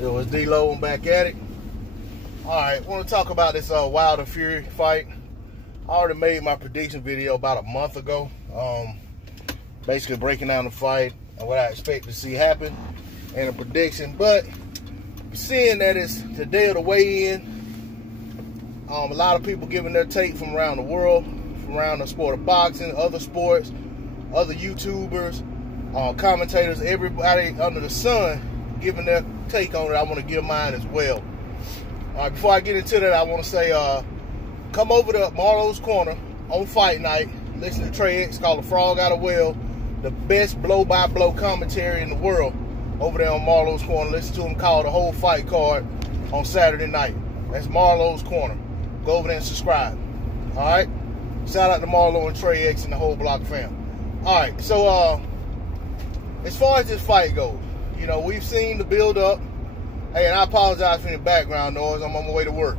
It was D-Lo, I'm back at it. Alright, want to talk about this Wilder Fury fight. I already made my prediction video about a month ago. Basically breaking down the fight and what I expect to see happen and a prediction. But seeing that it's the day of the weigh-in, a lot of people giving their take from around the world, from around the sport of boxing, other sports, other YouTubers, commentators, everybody under the sun giving their take on it. I want to give mine as well. All right, before I get into that, I want to say, come over to Marlowe's Corner on fight night. Listen to Trey X called The Frog Out of Well, the best blow-by-blow commentary in the world over there on Marlowe's Corner. Listen to him call the whole fight card on Saturday night. That's Marlowe's Corner. Go over there and subscribe. All right? Shout out to Marlowe and Trey X and the whole block fam. All right, so as far as this fight goes, you know, we've seen the build-up. Hey, and I apologize for any background noise. I'm on my way to work.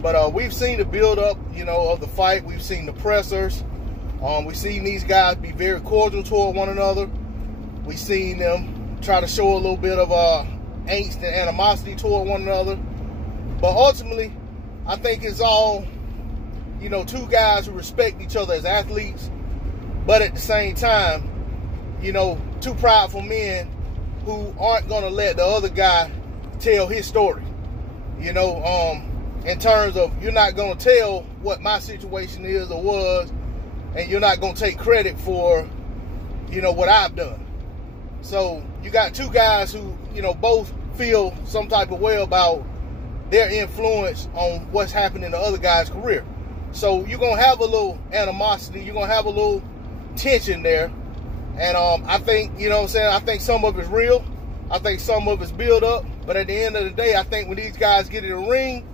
But we've seen the build-up, you know, of the fight. We've seen the pressers. We've seen these guys be very cordial toward one another. We've seen them try to show a little bit of angst and animosity toward one another. But ultimately, I think it's all, you know, two guys who respect each other as athletes. But at the same time, you know, two prideful men who aren't going to let the other guy tell his story. You know, in terms of, you're not going to tell what my situation is or was, and you're not going to take credit for, you know, what I've done. So you got two guys who, you know, both feel some type of way about their influence on what's happening in the other guy's career. So you're going to have a little animosity. You're going to have a little tension there. And I think, you know what I'm saying, I think some of it's real. I think some of it's build up. But at the end of the day, I think when these guys get in the ring,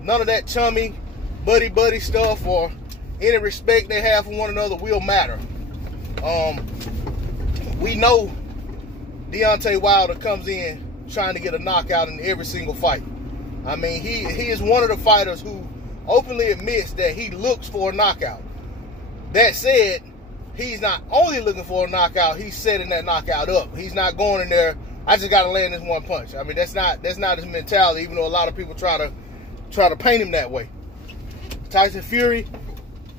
none of that chummy, buddy stuff or any respect they have for one another will matter. We know Deontay Wilder comes in trying to get a knockout in every single fight. I mean, he is one of the fighters who openly admits that he looks for a knockout. That said, he's not only looking for a knockout, he's setting that knockout up. He's not going in there, I just got to land this one punch. I mean, that's not his mentality, even though a lot of people try to paint him that way. Tyson Fury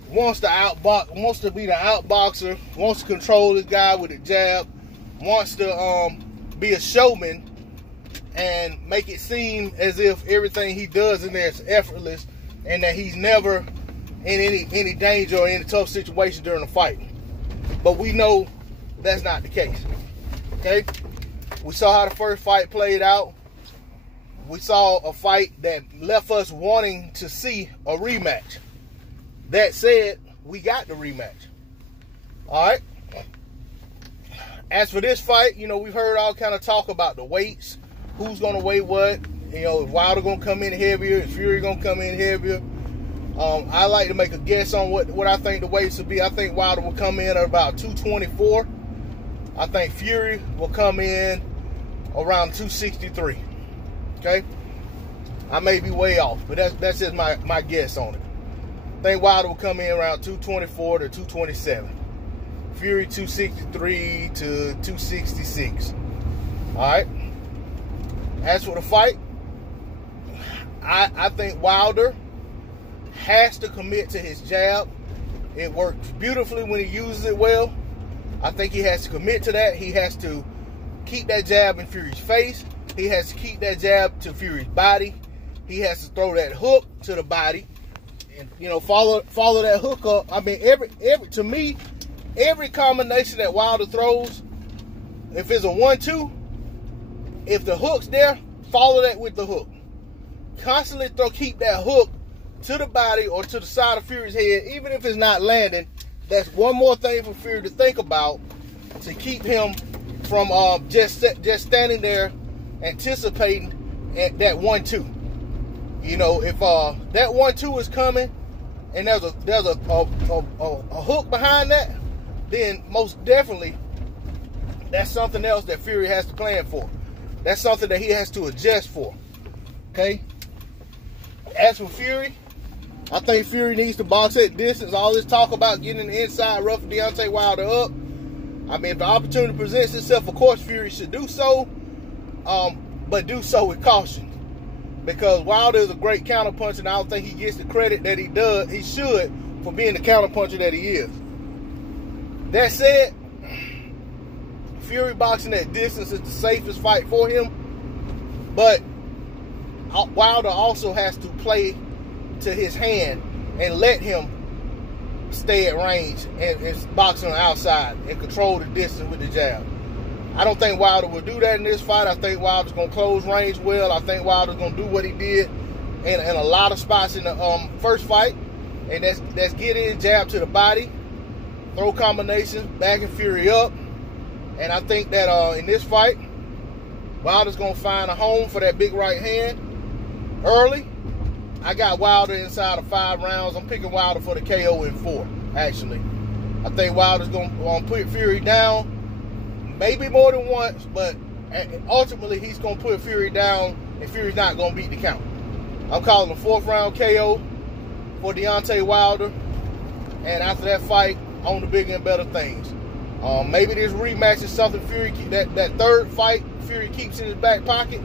wants to be the outboxer, wants to control this guy with a jab, wants to be a showman and make it seem as if everything he does in there is effortless and that he's never in any danger or any tough situation during a fight. But we know that's not the case. Okay? We saw how the first fight played out. We saw a fight that left us wanting to see a rematch. That said, we got the rematch. All right? As for this fight, you know, we've heard all kind of talk about the weights. Who's going to weigh what? You know, is Wilder going to come in heavier? Is Fury going to come in heavier? I like to make a guess on what I think the weights will be. I think Wilder will come in at about 224. I think Fury will come in around 263. Okay? I may be way off, but that's just my guess on it. I think Wilder will come in around 224 to 227. Fury 263 to 266. All right? As for the fight, I think Wilder has to commit to his jab. It works beautifully when he uses it well. I think he has to commit to that. He has to keep that jab in Fury's face. He has to keep that jab to Fury's body. He has to throw that hook to the body, and, you know, follow that hook up. I mean, to me, every combination that Wilder throws, if it's a 1-2, if the hook's there, follow that with the hook. Constantly keep that hook to the body or to the side of Fury's head, even if it's not landing. That's one more thing for Fury to think about to keep him from just standing there anticipating at that 1-2. You know, if that 1-2 is coming and there's a hook behind that, then most definitely that's something else that Fury has to plan for. That's something that he has to adjust for. Okay? As for Fury, I think Fury needs to box at distance. All this talk about getting the inside rough Deontay Wilder up. I mean, if the opportunity presents itself, of course Fury should do so. but do so with caution. Because Wilder is a great counterpuncher, and I don't think he gets the credit that he should for being the counterpuncher that he is. That said, Fury boxing at distance is the safest fight for him, but Wilder also has to play to his hand and let him stay at range and box on the outside and control the distance with the jab. I don't think Wilder will do that in this fight. I think Wilder's going to close range well. I think Wilder's going to do what he did in a lot of spots in the first fight, and that's get in, jab to the body, throw combinations, backing Fury up. And I think that in this fight, Wilder's going to find a home for that big right hand early. I got Wilder inside of 5 rounds. I'm picking Wilder for the KO in 4, actually. I think Wilder's going to put Fury down, maybe more than once, but ultimately he's going to put Fury down, and Fury's not going to beat the count. I'm calling a 4th round KO for Deontay Wilder, and after that fight, on the bigger and better things. Maybe this rematch is something Fury, that 3rd fight, Fury keeps in his back pocket,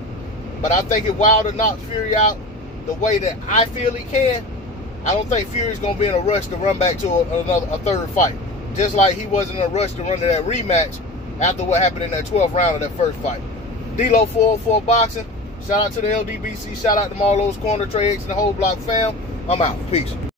but I think if Wilder knocks Fury out the way that I feel he can, I don't think Fury's going to be in a rush to run back to a 3rd fight. Just like he wasn't in a rush to run to that rematch after what happened in that 12th round of that first fight. D-Lo 404 Boxing. Shout out to the LDBC. Shout out to Marlowe's Corner, Trey X, and the whole block fam. I'm out. Peace.